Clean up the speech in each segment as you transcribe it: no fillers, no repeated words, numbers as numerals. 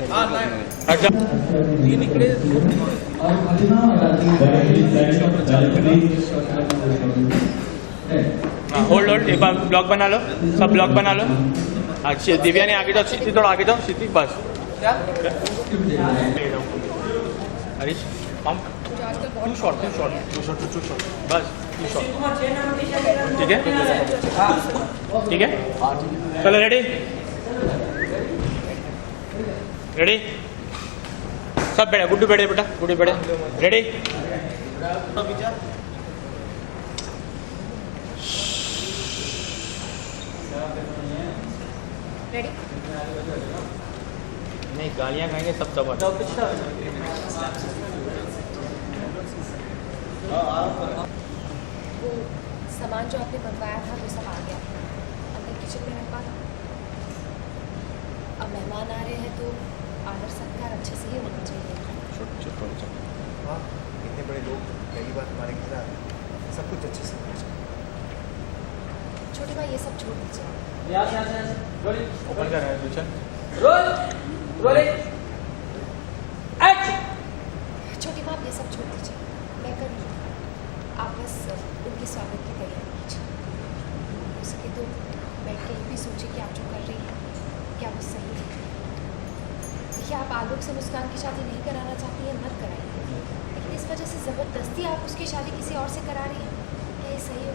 अच्छा ये निकले होल्ड होल्ड एक बार ब्लॉक बना लो, सब ब्लॉक बना लो। अच्छा दिव्या ने आगे जाओ, क्षिति थोड़ा आगे जाओ, क्षिति बस। क्या हरीश पंप टू शॉट बस, टू शॉट ठीक है ठीक है। चलो रेडी रेडी सब बैठे, गुड्डू बैठे बेटा, गुड्डू बैठे, रेडी रेडी। नहीं गालियाँ खाएंगे सब सब। वो सामान जो आपने मंगवाया था वो सब आ गया अंदर किचन में रखा था। अब मेहमान आ रहे हैं तो आदर सत्कार अच्छे से ही होना चाहिए। हाँ इतने बड़े लोग पहली बार हमारे घर आ रहे हैं, सब कुछ अच्छे से होना चाहिए। छोटे भाई ये सब छोड़ दीजिए। ओपन कर रहे हैं छोटी बात ये सब छोड़ दीजिए, मैं करूँगी। आप बस उनके स्वागत की तैयारी कीजिए। हो सके तो बैठ के ये भी सोचिए कि आप जो कर रही हैं क्या वो सही है। देखिए आप आलोक से मुस्कान की शादी नहीं कराना चाहती हैं, मत कराइए, लेकिन इस वजह से ज़बरदस्ती आप उसकी शादी किसी और से करा रही हैं, क्या ये सही हो?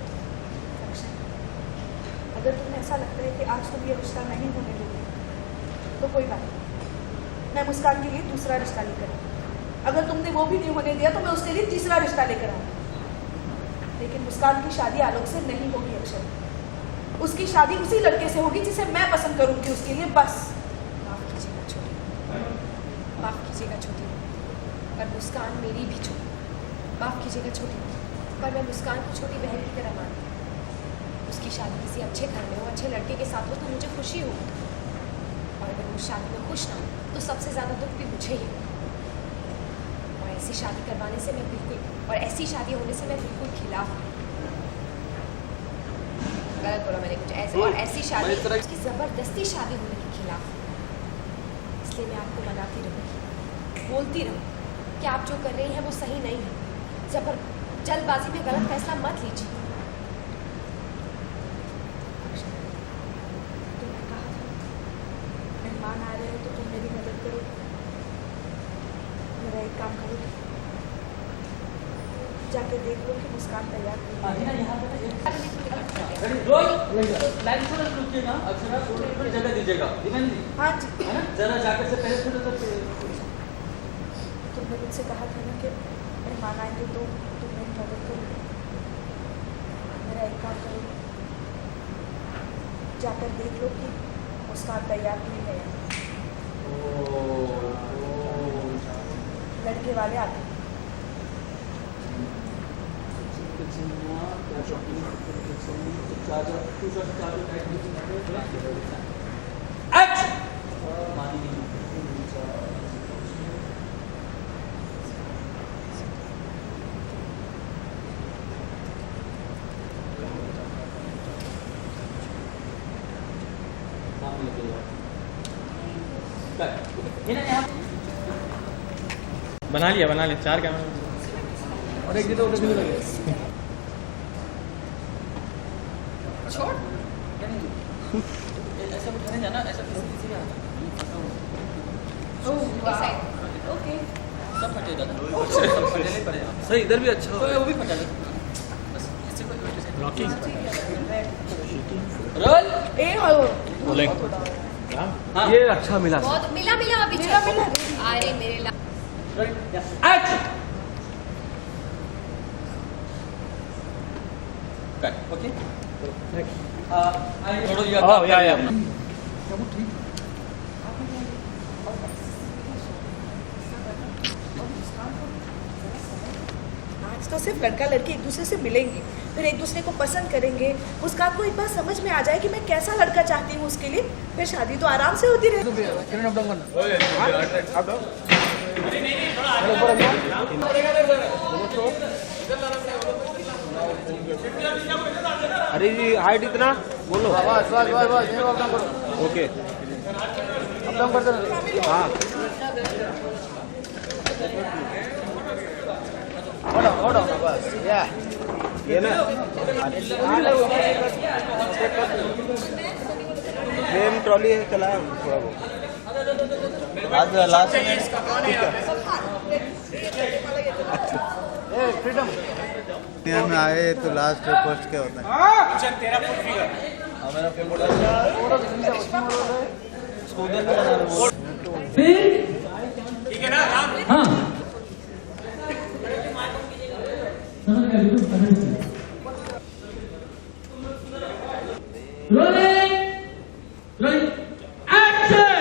अगर तुम्हें ऐसा लगता है कि आज तुम ये रिश्ता नहीं होने दोगे तो कोई बात नहीं, मैं मुस्कान के लिए दूसरा रिश्ता लेकर आऊँ। अगर तुमने वो भी नहीं होने दिया तो मैं उसके लिए तीसरा रिश्ता लेकर आऊँ। लेकिन मुस्कान की शादी आलोक से नहीं होगी अक्षय, उसकी शादी उसी लड़के से होगी जिसे मैं पसंद करूँगी उसके लिए, बस। माफ़ कीजिएगा छोटी, माफ़ कीजिएगा छोटी, पर मुस्कान मेरी भी छोटी। माफ़ कीजिएगा छोटी, पर मैं मुस्कान को छोटी बहन की तरह मानती हूँ। उसकी शादी किसी अच्छे घर में हो, अच्छे लड़के के साथ हो तो मुझे खुशी होगी, और अगर उस शादी में खुश ना हो तो सबसे ज़्यादा दुख भी मुझे ही होगा। और ऐसी शादी करवाने से मैं बिल्कुल, और ऐसी शादी होने से मैं बिल्कुल खिलाफ हूँ। गलत बोला मैंने कुछ ऐसे, और ऐसी शादी उसकी ज़बरदस्ती शादी होने के खिलाफ हूँ। इसलिए मैं आपको मनाती रहूँगी, बोलती रहूँगी कि आप जो कर रही हैं वो सही नहीं है। जल्दबाजी में गलत फैसला मत लीजिए। मेहमान आ रहे हैं तो तुम मेरी मदद करो, मेरा एक काम करो, जाके देख लो कि मुस्कान तैयार नहीं है। जगह दीजिएगा हाँ जी, है ना, जरा जाकर से पहले तुमने मुझसे कहा था ना कि मेहमान आएंगे तो तुम मेरी मदद करो। मेरा एक काम करो, जाकर देख लो कि मुस्कान तैयार नहीं है। लड़के वाले आते हैं। बना लिया 4 कैमरा और एक छोड़ ऐसा उठाने जाना, ऐसा किसी का ओके, सब फटेगा ना, सही इधर भी अच्छा होगा, वो भी फटा दे बस, इससे कोई ब्लॉकिंग रोल ए हो बोलेंगे। हाँ ये अच्छा मिला बहुत मिला अभी मिला अरे मेरे ओके आज तो सिर्फ लड़का लड़की एक दूसरे से मिलेंगे, फिर एक दूसरे को पसंद करेंगे, मुस्कान को एक बार समझ में आ जाए कि मैं कैसा लड़का चाहती हूँ उसके लिए, फिर शादी तो आराम से होती रहेगी। अरे जी हाइट इतना बोलो, बस ओके। ये ना गेम ट्रॉली चलाया थोड़ा बहुत आज लास्ट में आए तो लास्ट फर्स्ट क्या होता है तेरा फुट फिगर ठीक है ना राम हाँ समझ गया बिल्कुल रोलिंग रोलिंग एक्शन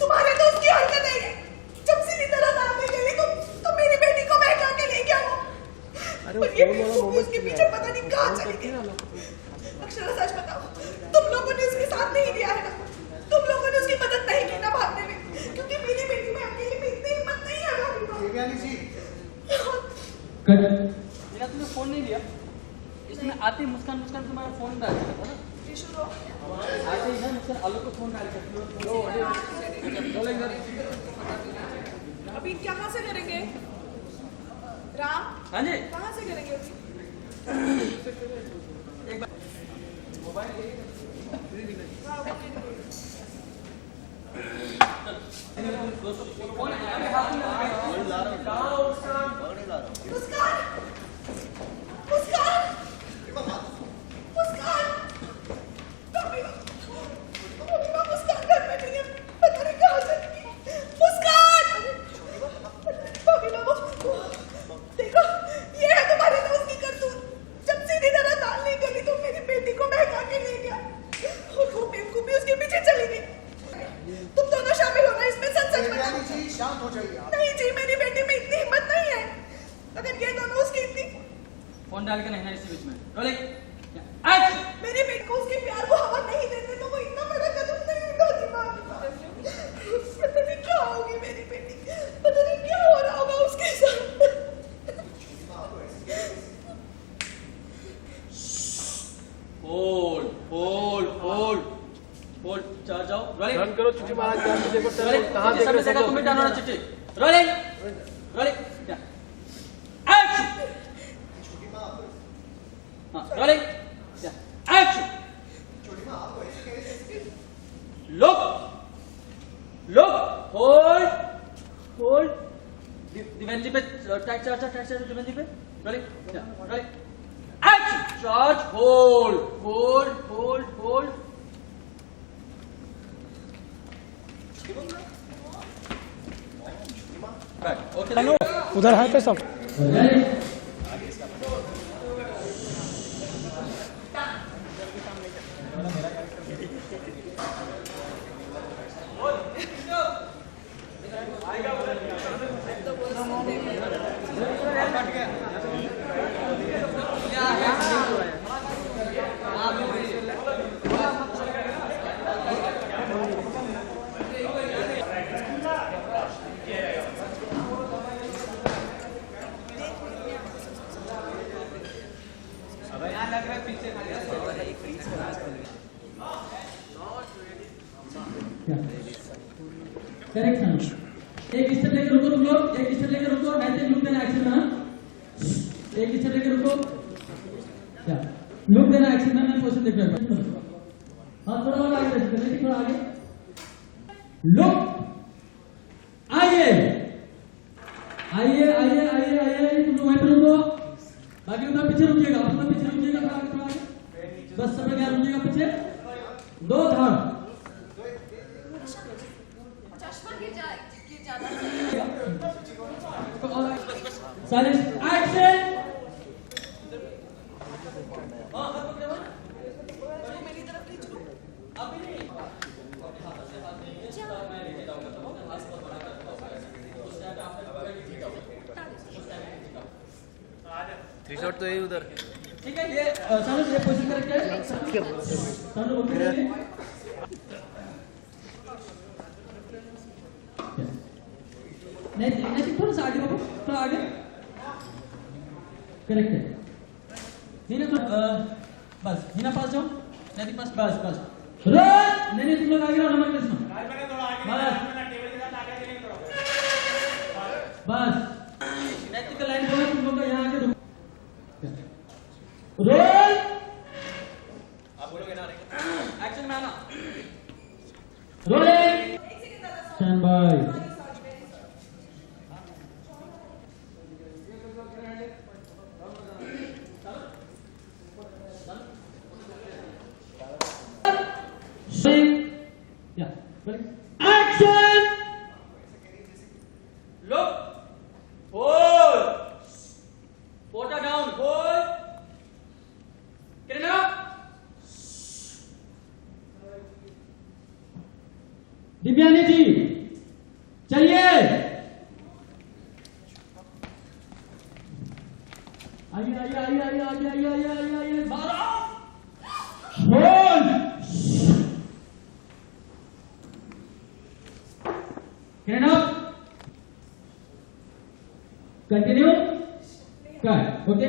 तुम्हारे दोस्त की हरकत है ये। जब सीधी तरह सामने गई तो मेरी बेटी को बहका के ले गया वो। और ये बेवकूफ उसके पीछे पता नहीं कहाँ चली गई। अक्षरा सच बताओ, तुम लोगों ने उसके साथ नहीं दिया है ना? तुम लोगों ने उसकी मदद नहीं की ना भागने में? क्योंकि मेरी बेटी में अकेले में इतनी हिम्मत नहीं है भाभी को। कट मेरा तुमने फोन नहीं लिया, इसमें आते मुस्कान मुस्कान तुम्हारा फोन डाल दिया था ना, आते ही ना मुस्कान आलू को फोन डाल सकती हो। अभी कहाँ से करेंगे राम? हाँ जी कहाँ से करेंगे अभी? एक बार मुस्कान मुस्कान मुस्कान मुस्कान घर में नहीं है, पता नहीं कहाँ चली गई। मुस्कान देखो, ये है तुम्हारे दोस्त की करतूत। जब सीधी तरह दाल नहीं गली तो मेरी बेटी को बहका के ले गया और वो बेवकूफी उसके पीछे चली गई। तुम दोनों शामिल होना इसमें, सच सच बताओ। नहीं जी, मेरी बेटी में इतनी हिम्मत नहीं है। अगर ये दोनों उसकी इतनी फोन डाल के नहीं ना इसी बीच में। Rolling action. मेरी बेटी को उसके प्यार को हवा नहीं देते तो वो इतना बड़ा कदम नहीं उठाती। पता नहीं क्या होगी मेरी बेटी, पता नहीं क्या हो रहा होगा उसके साथ। होल्ड होल्ड होल्ड होल्ड, चार जाओ। रोलिंग रन करो चिट्ठी महाराज क्या देखो रोलिंग कहाँ देख सब रहे जगह हो तुम्हें डालना चिट्ठी। Rolling rolling action. हाँ rolling action. Look look hold hold, दिवेंदी पे टैग चार्ज दिवेंदी पे। Rolling rolling action. Charge hold hold hold hold. Okay उधर है तो सब करेक्शन। एक स्टेप लेकर रुको तुम लोग, एक स्टेप लेकर रुको, नहीं तो लुक देना एक्शन में। एक स्टेप लेकर रुको, क्या लुक देना एक्शन में। मैं पोजीशन देख रहा हूं। हाँ थोड़ा और आगे देखिए, थोड़ा आगे लुक। आइए आइए आइए आइए आइए, तुम लोग वहीं पर रुको, बाकी उधर पीछे रुकिएगा, अपना पीछे रुकिएगा, थोड़ा आगे थोड़ा आगे, बस सब क्या रुकिएगा पीछे। दो धार साइलेंस एक्शन। मेरी तरफ खींच लो। 3 शॉट तो यही उधर ठीक है, ये सामने से पोजीशन करके सामने बोलते हैं नैतिक थोड़ा सा आगे बाबू, थोड़ा आगे। करेक्ट है। नीना तो बस नीना पास जाओ, नैतिक पास, बस बस। रोज नहीं तुम लोग आगे आओ, नंबर क्लास में। बस नैतिक का लाइन बोला, तुम लोग का यहाँ आके रुको। रोल आप बोलोगे ना एक्शन में आना। Rolling stand by. या action. Look. Hold. Water down. Hold. Get it up. Divyani ji चलिए, आइए आइए आइए आइए आइए आइए आइए आइए आइए बारह। Hold can up, continue cut. Okay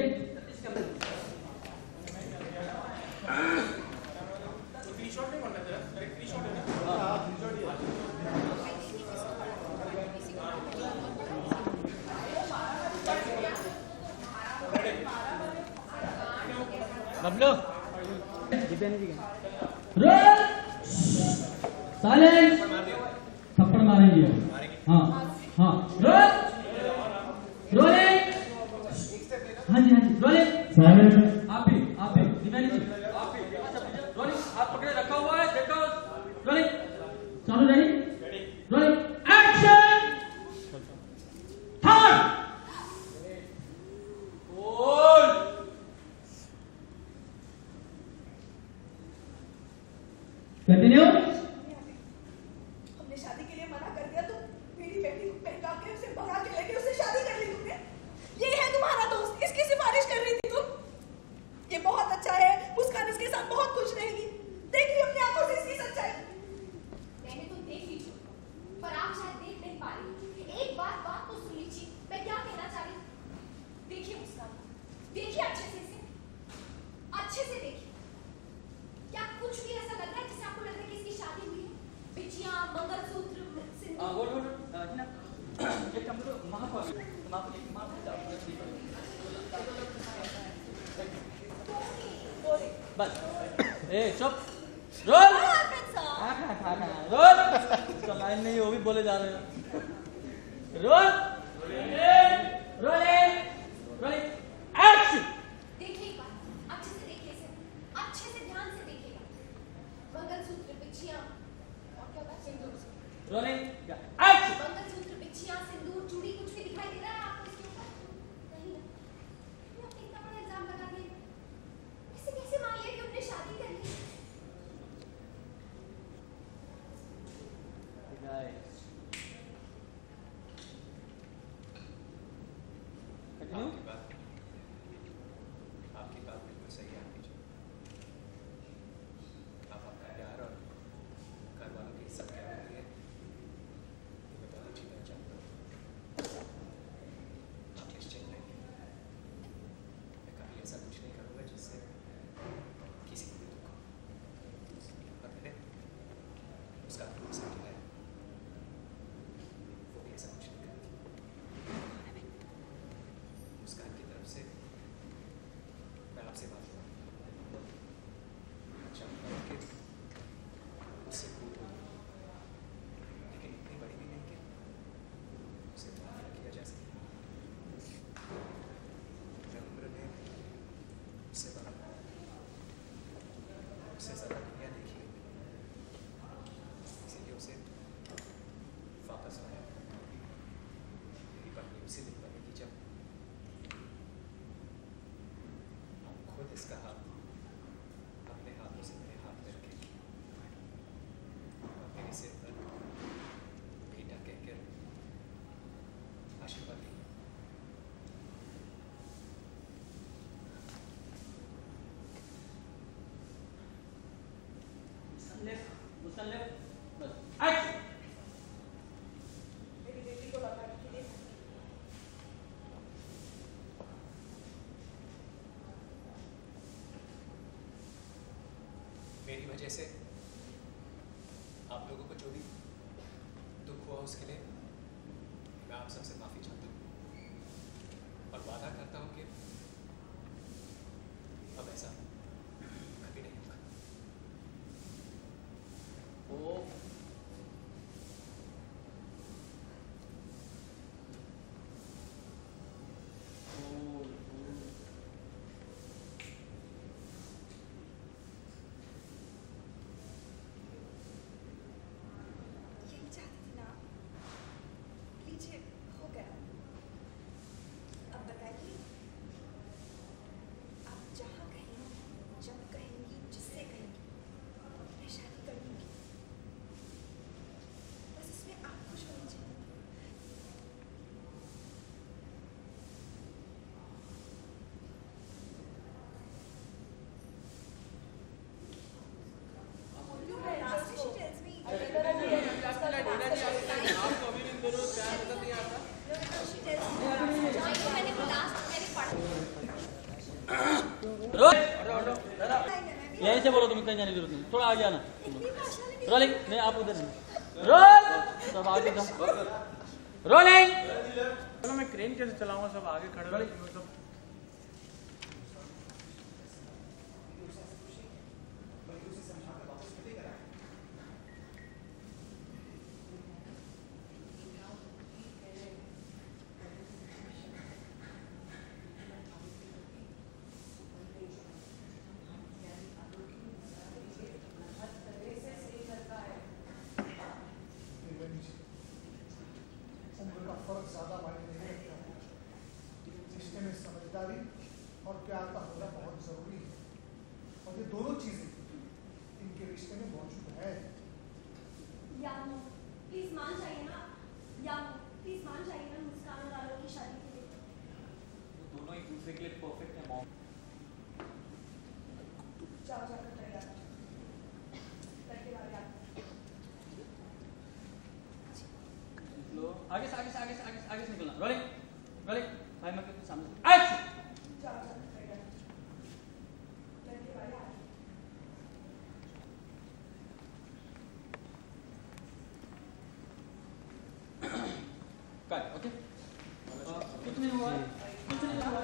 Bablu role silence. थप्पड़ मारेंगे। हाँ हाँ रोल रोलिंग। हाँ जी रोलिंग साइलेंस। आप भी दिव्यानी जी आप भी। रोलिंग हाथ पकड़े रखा हुआ है, देखो। रोलिंग चालू, ready rolling action. Third Hold. Continue. हमने शादी के लिए मना कर दिया, तुम मेरी बेटी को बहका के उसे भगा के लेके उससे शादी कर ली तुमने। ये है तुम्हारा दोस्त, इसकी सिफारिश कर रही थी तुम। ये बहुत अच्छा है, मुस्कान इसके साथ बहुत खुश रहेगी। देख ली अपनी आंखों से इसकी सच्चाई। मैंने तो देख ली जो, पर आप शायद देख नहीं पा रही। एक बात तो सुन लीजिए, मैं क्या कहना चाह रही हूँ। देखिए मुस्कान, देखिए अच्छे से देखिए। क्या कुछ भी ऐसा लग रहा है जिससे आपको लग रहा है कि इसकी शादी हुई है? बिछिया, मंगलसूत्र, सिंदूर। hold. हिना एक काम करो, वहाँ पर बस। ए चुप। रोल। रोल। इसका लाइन नहीं, वो भी बोले जा रहे हैं। Role rolling action. देखिए एक बार, अच्छे से देखिए इसे, अच्छे से ध्यान से देखिएगा। मंगलसूत्र, बिछिया और क्या होता है? सिंदूर। Rolling action. मंगलसूत्र, बिछिया, सिंदूर, चूड़ी, कुछ भी दिखाई दे रहा है आपको इसके ऊपर? नहीं ना? ये आपने इतना बड़ा इल्जाम लगा दिया। इसे कैसे मान लिया कि हमने शादी कर ली? कंटिन्यू। आपकी बात बिल्कुल सही है आंटी जी। आप अपना प्यार और घर वालों की इज्जत कर रही है, वजह से आप लोगों को जो भी दुख हुआ उसके लिए मैं आप सबसे माफ़ी चाहता हूँ और वादा करता हूँ कि अब ऐसा कभी नहीं होगा। ओ यही चाहती थी ना। लीजिए, हो गया। अब बताइए, आप जहाँ कहें, जब कहेंगी, जिससे कहेंगी, मैं शादी कर लूँगी। बस इसमें आप खुश होनी चाहिए। Last day she tells me, she tells me, मैंने पढ़ा। यहीं से बोलो, तुम्हें कहीं जाने की जरूरत नहीं, थोड़ा आगे आना। इतनी भाषा लगी। रोलिंग नहीं, आप उधर नहीं, रोल सब आगे जाओ, रोलिंग। चलो मैं क्रेन कैसे चलाऊंगा, सब आगे खड़े हो सब। उम्र का फर्क ज़्यादा मायने नहीं रखता है। रिश्ते में समझदारी और प्यार का होना बहुत ज़रूरी है और ये दोनों चीज़ें इनके रिश्ते में मौजूद है। यामो, प्लीज मान जाइए ना। यामो, प्लीज मान जाइए ना मुस्कान और आलोक की शादी के लिए। वो दोनों एक दूसरे के लिए परफेक्ट है मॉम। जाओ जाकर तैयार हो। लड़के वाले आप लो आगे से आगे से आगे से आगे से आगे से निकलना, रोलिंग रोलिंग, भाई मैं के सामने से एक्शन। जाओ जाकर तैयार हो। लड़के वाले आप कट, ओके। कुछ नहीं हुआ, कुछ नहीं हुआ।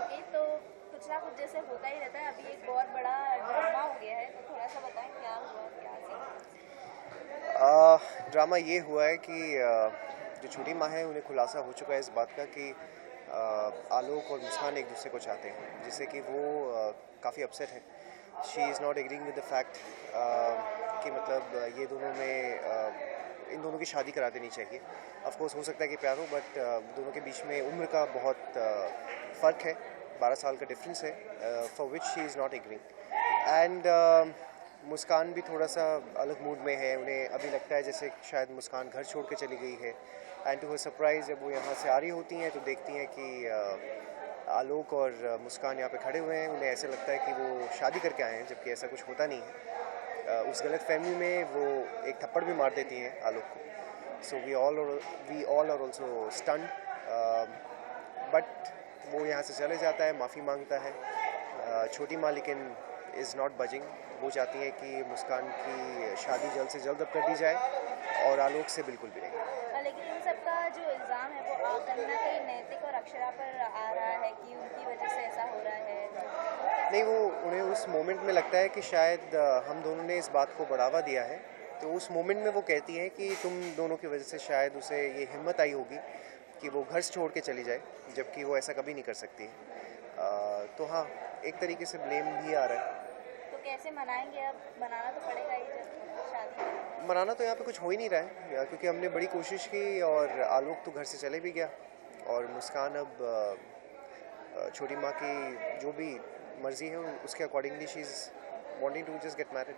ओके, तो कुछ ना कुछ जैसे होता ही रहता है। अभी एक बहुत बड़ा ड्रामा हो गया है, तो थोड़ा सा बताएं क्या हुआ, क्या सीन। ड्रामा ये हुआ है कि जो छोटी माँ है उन्हें खुलासा हो चुका है इस बात का कि आलोक और मुस्कान एक दूसरे को चाहते हैं, जिससे कि वो काफ़ी अपसेट है। She is not agreeing with the fact कि मतलब ये दोनों में इन दोनों की शादी करा देनी चाहिए। ऑफ कोर्स हो सकता है कि प्यार हो, बट दोनों के बीच में उम्र का बहुत फ़र्क है, 12 साल का डिफरेंस है, for which she is not agreeing. And Muskan भी थोड़ा सा अलग मूड में है। उन्हें अभी लगता है जैसे शायद मुस्कान घर छोड़ के चली गई है। एंड टू हर सरप्राइज़ जब वो यहाँ से आ रही होती हैं तो देखती हैं कि आलोक और मुस्कान यहाँ पे खड़े हुए हैं। उन्हें ऐसा लगता है कि वो शादी करके आए हैं, जबकि ऐसा कुछ होता नहीं है। उस गलत फहमी में वो एक थप्पड़ भी मार देती हैं आलोक को। So we all are also stunned, but वो यहाँ से चले जाता है, माफ़ी मांगता है। छोटी माँ लेकिन इज़ नॉट बजिंग। वो चाहती है कि मुस्कान की शादी जल्द से जल्द अब कर दी जाए और आलोक से बिल्कुल भी नहीं। लेकिन इन सब का जो इल्ज़ाम है वो कहीं ना कहीं नैतिक और अक्षरा पर आ रहा है कि उनकी वजह से ऐसा हो रहा है। नहीं, वो उन्हें उस मोमेंट में लगता है कि शायद हम दोनों ने इस बात को बढ़ावा दिया है, तो उस मोमेंट में वो कहती है कि तुम दोनों की वजह से शायद उसे ये हिम्मत आई होगी कि वो घर से छोड़ के चली जाए, जबकि वो ऐसा कभी नहीं कर सकती है। तो हाँ, एक तरीके से ब्लेम भी आ रहा है। तो कैसे मनाएंगे? अब मनाना तो पड़ेगा ही जब शादी। मनाना तो यहाँ पे कुछ हो ही नहीं रहा है, क्योंकि हमने बड़ी कोशिश की और आलोक तो घर से चले भी गया और मुस्कान अब छोटी माँ की जो भी मर्ज़ी है उसके accordingly she is wanting to just get married.